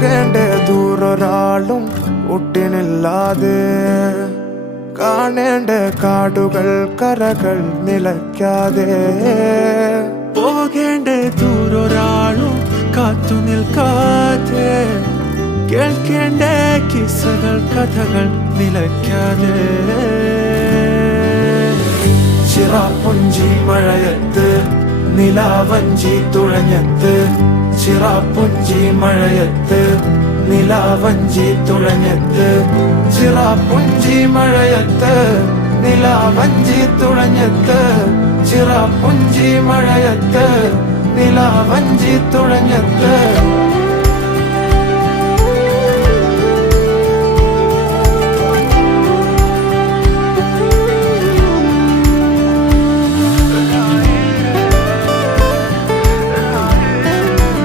പോകേണ്ട ദൂരൊരാളും ഒട്ടിനില്ലാതെ, കാണേണ്ട കാടുകൾ കരകൾ നിലയ്ക്കാതെ, പോകേണ്ട ദൂരൊരാളും കാത്തു നിൽക്കാതെ, കേൾക്കേണ്ട കിസ്സകൾ കഥകൾ നിലയ്ക്കാതെ. ചിറാപ്പുഞ്ചി മഴയത്ത് നിലാവഞ്ചി തുഴഞ്ഞത്ത്, ചിറാപ്പുഞ്ചി മഴയത്ത് നിലാവഞ്ചി തുഴഞ്ഞത്ത്, ചിറാപ്പുഞ്ചി മഴയത്ത് നിലാവഞ്ചി തുഴഞ്ഞത്ത്, ചിറാപ്പുഞ്ചി മഴയത്ത് നിലാവഞ്ചി തുഴഞ്ഞത്ത്.